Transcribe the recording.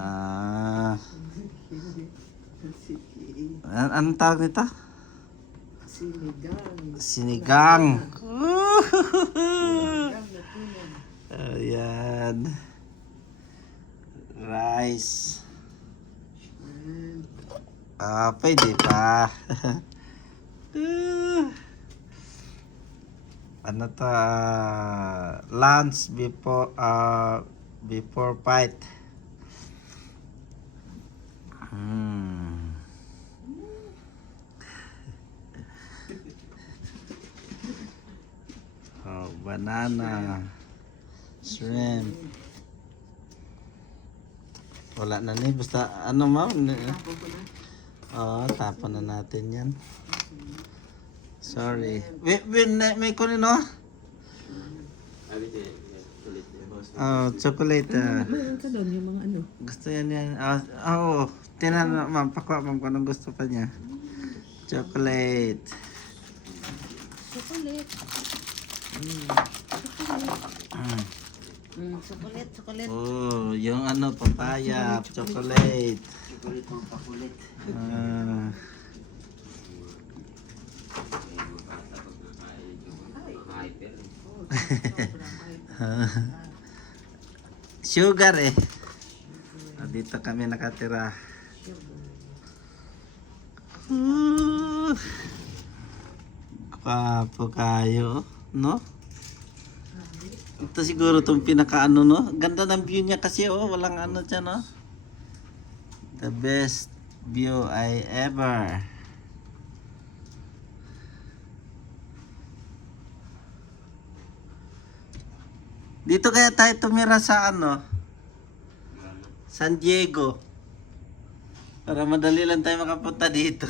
Ah, Sige. anong tawag nito? Sinigang. Sinigang. Sinigang na tunan. Ayan. Rice. Yan. Pwede pa. Ano to? Lunch before fight. Banana. Shrimp. Wala na ni. Basta ano ma'am? Tapos ko na. Tapon na natin yan. Sorry. May kunin no? Chocolate. Meron ka doon yung mga ano. Gusto yan yan. Tinan ma'am. Pakwa ma'am kung anong gusto pa niya. Chocolate. Chocolate. Chocolate. Yung ano, papaya, chocolate. Chocolate pang pakulit. Sugar eh. Dito kami nakatira. Kapo kayo, no? Ito siguro itong pinaka-ano, no? Ganda ng view niya kasi, walang ano dyan, no? The best view I ever. Dito kaya tayo tumira sa ano? San Diego. Para madali lang tayo makapunta dito.